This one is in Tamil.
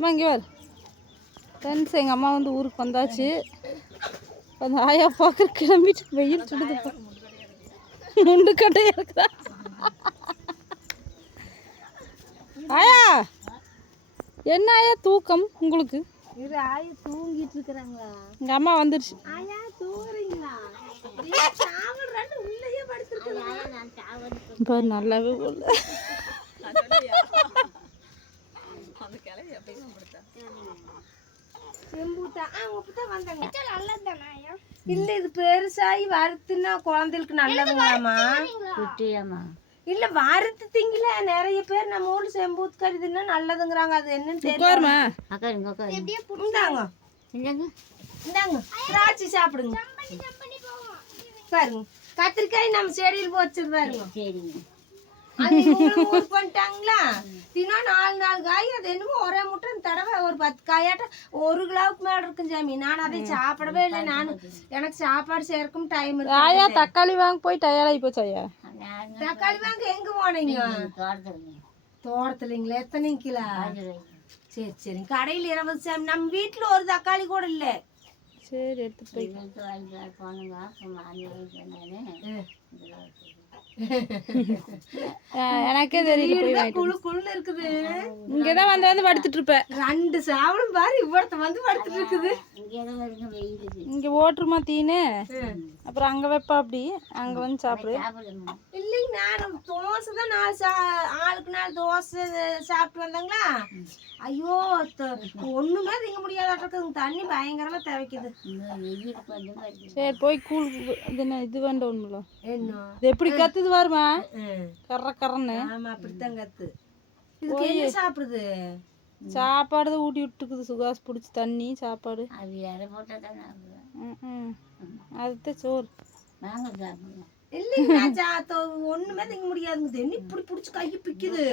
அம்மா இங்கே வர ஃப்ரெண்ட்ஸ் எங்கள் அம்மா வந்து ஊருக்கு வந்தாச்சு. அந்த ஆயா பார்க்குற கிளம்பிட்டு வெயில் சுடுது. முண்டு கட்டையா இருக்குதா? ஆயா! என்ன ஆயா தூக்கம் உங்களுக்கு? ஆயா தூங்கிட்டு இருக்கிறாங்களா? எங்கள் அம்மா வந்துருச்சு. ஆயா தூங்குறீங்களா? இப்போ நல்லாவே போடல ஆ உங்ககிட்ட வந்தாங்க. இல்ல இது பெருசாகி வறுத்துனா குழந்தைகளுக்கு நல்லதுங்களாமா குட்டியாம்மா. இல்ல வறுத்து திங்கல நிறைய பேர் நம்ம ஊர்ல செம்பூத்து கறிதுன்னா நல்லதுங்கிறாங்க. அது என்னன்னு உட்காருங்க இந்தாங்க. இந்தாங்க. திராட்சை சாப்பிடுங்க. பாருங்க. கத்திரிக்காய் நம்ம செடியில் போச்சுது பாருங்க. சரிங்க வந்துட்டாங்களா? தினம் நாலு காய் அது என்னமோ ஒரே முட்டை தடவை ஒரு பத்து காயாட்ட ஒரு கிலோவுக்கு மேல இருக்கும் சாமி. நான் அதை சாப்பிடவே இல்லை. நான் எனக்கு சாப்பாடு சேர்க்கும் டைம் ஆயா தக்காளி வாங்க போய் டயர்டாகி போச்சு ஐயா தக்காளி வாங்க எங்க போனீங்க? தோட்டத்துலங்க. தோட்டத்துலங்களா? எத்தனை கிலோ? சரி சரி. கடையில் இருபது சாமி. நம்ம வீட்டுல ஒரு தக்காளி கூட இல்ல. சரி எடுத்துட்டு போய். போனோங்க. எனக்கே தெரியல வாங்கிட்டு குழு குழுன்னு இருக்குது. இங்கே தான் வந்து வந்து படுத்துட்டு இருப்பேன் ரெண்டு சாவலும் பாரு இவ்வளத்த வந்து படுத்துட்டு இருக்குது இங்கே ஓட்டுருமா தீனு? அப்புறம் அங்கே வைப்பா அப்படி அங்கே வந்து சாப்பிடு. இல்லைங்க நான் தோசை தான் நாலு சா ஆளுக்கு நாலு தோசை சாப்பிட்டு வந்தாங்களா? ஐயோ ஒண்ணுமே திங்க முடியாதாட்டுங்க தண்ணி பயங்கரமா துவைக்குது. சரி போய் கூழ் இது என்ன இது வேண்ட ஒன்றுல என்ன? இது எப்படி கத்துது பாருமா ம். கர்ற கர்றன்னு. ஆமா அப்படித்தான் கத்து. இதுக்கு என்ன சாப்பிடுது? சாப்பாடு தான் ஊட்டி விட்டுக்குது சுகாஸ் பிடிச்சி தண்ணி சாப்பாடு. அது போட்டால் தான் சாப்பிடுவேன். ம் ம் அதுதான் சோறு. வாங்க சாப்பிடுவோம் இல்லைங்க ராஜா ஒண்ணுமே திங்க முடியாதுங்க என்ன இப்படி புடிச்சு கையை பிக்குது?